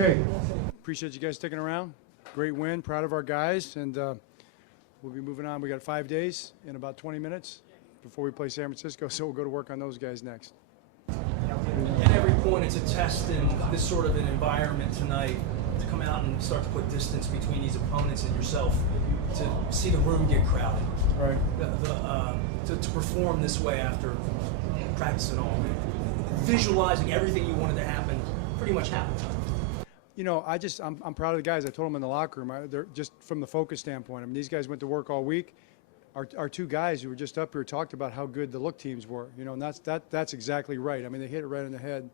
Okay. Appreciate you guys sticking around. Great win. Proud of our guys. And we'll be moving on. We got 5 days in about 20 minutes before we play San Francisco, so we'll go to work on those guys next. At every point, it's a test in this sort of an environment tonight to come out and start to put distance between these opponents and yourself, to see the room get crowded. Right. To perform this way after practice and all, visualizing everything you wanted to happen pretty much happened. You know, I'm proud of the guys. I told them in the locker room, they're just from the focus standpoint. I mean, these guys went to work all week. Our two guys who were just up here talked about how good the look teams were. You know, and that's exactly right. I mean, they hit it right in the head.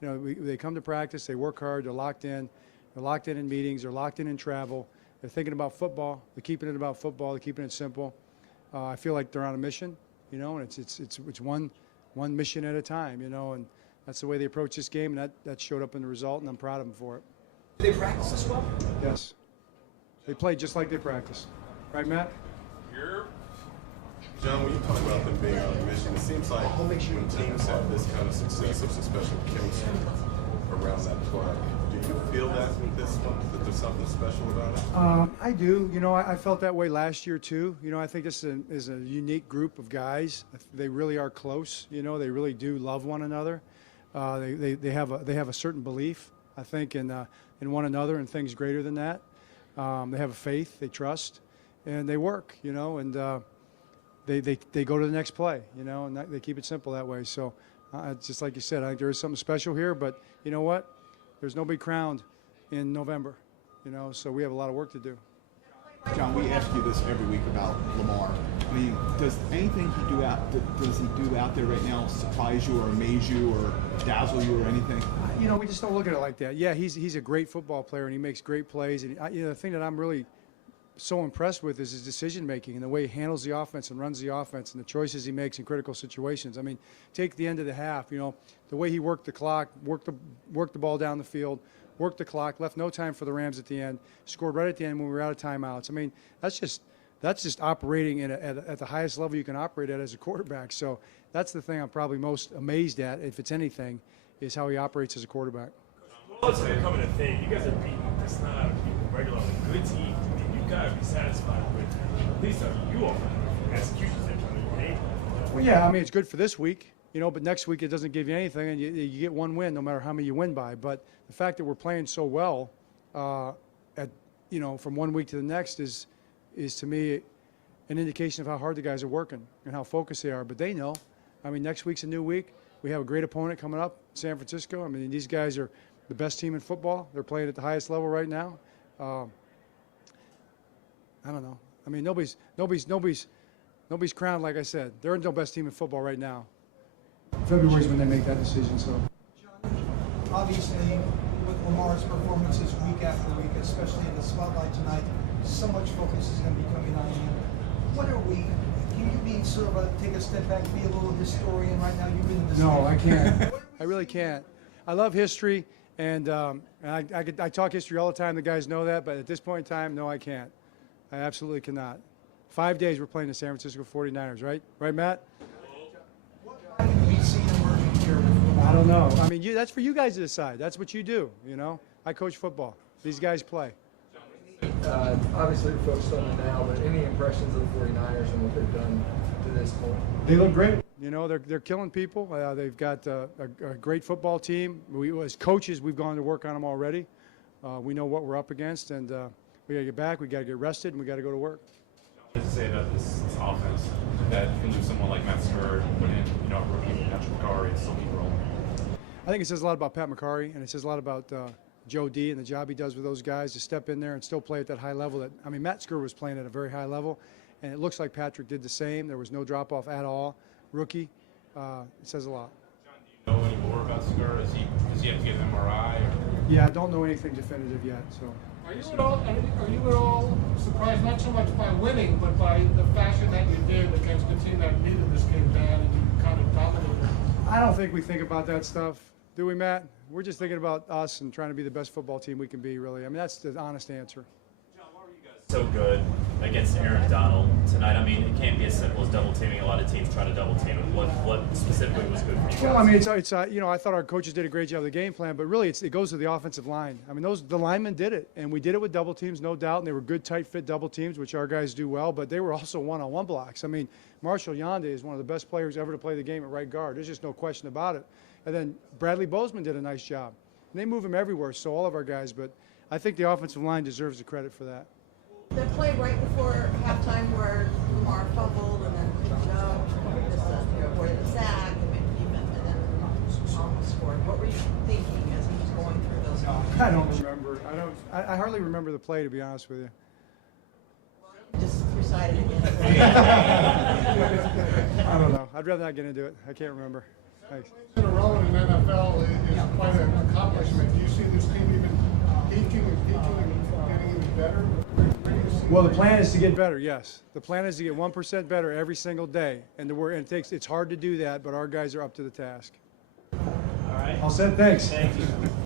You know, they come to practice, they work hard, they're locked in. They're locked in meetings, they're locked in travel. They're thinking about football. They're keeping it about football. They're keeping it simple. I feel like they're on a mission, you know, and it's one mission at a time, you know, and that's the way they approach this game, and that showed up in the result, and I'm proud of them for it. Do they practice this well? Yes. They played just like they practiced. Right, Matt? Here. John, when you talk about them being on a mission, it seems like when teams have this kind of success, there's a special chemistry around that play. Do you feel that with this one, that there's something special about it? I do. You know, I felt that way last year too. You know, I think this is a unique group of guys. They really are close. You know, they really do love one another. They have a certain belief, I think, in one another and things greater than that. They have a faith, they trust, and they work. You know, and they go to the next play. You know, and they keep it simple that way. So, just like you said, I think there is something special here. But you know what? There's nobody crowned in November, you know, so we have a lot of work to do. John, we ask you this every week about Lamar. I mean, does anything does he do out there right now surprise you or amaze you or dazzle you or anything? You know, we just don't look at it like that. Yeah, he's a great football player and he makes great plays. And you know, the thing that I'm really so impressed with is his decision making and the way he handles the offense and runs the offense and the choices he makes in critical situations. I mean, take the end of the half. You know, the way he worked the clock, worked the ball down the field, worked the clock, left no time for the Rams at the end, scored right at the end when we were out of timeouts. I mean, that's just operating at the highest level you can operate at as a quarterback. So that's the thing I'm probably most amazed at, if it's anything, is how he operates as a quarterback. Well, it's becoming a thing. You guys are beating this not a regularly good team. You've got to be satisfied with at least you all execution standpoint. Well, yeah, I mean, it's good for this week. You know, but next week it doesn't give you anything, and you get one win no matter how many you win by. But the fact that we're playing so well, from 1 week to the next is to me an indication of how hard the guys are working and how focused they are. But they know. I mean, next week's a new week. We have a great opponent coming up, San Francisco. I mean, these guys are the best team in football. They're playing at the highest level right now. I don't know. I mean, nobody's crowned, like I said. They're no best team in football right now. February's when they make that decision. So, John, obviously, with Lamar's performances week after week, especially in the spotlight tonight, so much focus is going to be coming on you. Can you be sort of take a step back, be a little historian right now? You've been in this. No, I can't. I really can't. I love history, and I talk history all the time. The guys know that, but at this point in time, no, I can't. I absolutely cannot. 5 days we're playing the San Francisco 49ers, right? Right, Matt? I don't know. I mean, that's for you guys to decide. That's what you do, you know. I coach football. These guys play. Obviously, we're focused on it now, but any impressions of the 49ers and what they've done to this point? They look great. You know, they're killing people. They've got a great football team. As coaches, we've gone to work on them already. We know what we're up against, and we got to get back. We got to get rested, and we got to go to work. What does it say about this offense that you can lose someone like Matt Skura and put in, a rookie Patrick McCarry and still be rolling? I think it says a lot about Pat McCarry, and it says a lot about Joe D and the job he does with those guys to step in there and still play at that high level. Matt Skura was playing at a very high level, and it looks like Patrick did the same. There was no drop-off at all. Rookie, it says a lot. John, do you know any more about Skura? Does he have to get an MRI? Or? Yeah, I don't know anything definitive yet. So. Are you at all surprised, not so much by winning, but by the fashion that you did against a team that needed this game bad and you kind of dominated? I don't think we think about that stuff, do we, Matt? We're just thinking about us and trying to be the best football team we can be, really. I mean, that's the honest answer. John, why were you guys so good against Aaron Donald tonight? I mean, it can't be as simple as double teaming. A lot of teams try to double team him. What specifically was good for you guys? Well, I mean, it's you know, I thought our coaches did a great job of the game plan, but really it goes to the offensive line. I mean, the linemen did it, and we did it with double teams, no doubt, and they were good, tight fit double teams, which our guys do well, but they were also one-on-one blocks. I mean, Marshall Yonde is one of the best players ever to play the game at right guard. There's just no question about it. And then Bradley Bozeman did a nice job. And they move him everywhere, so all of our guys, but I think the offensive line deserves the credit for that. The play right before halftime where Lamar fumbled and then avoided the sack and then almost scored. What were you thinking as he was going through those moments? I don't remember. I hardly remember the play, to be honest with you. Just recited again. I don't know. I'd rather not get into it. I can't remember. Thanks. In a row in the NFL is quite an accomplishment. Do you see this team even peaking and getting even better? Well, the plan is to get better, yes. The plan is to get 1% better every single day. And it's hard to do that, but our guys are up to the task. All right. All set, thanks. Thank you.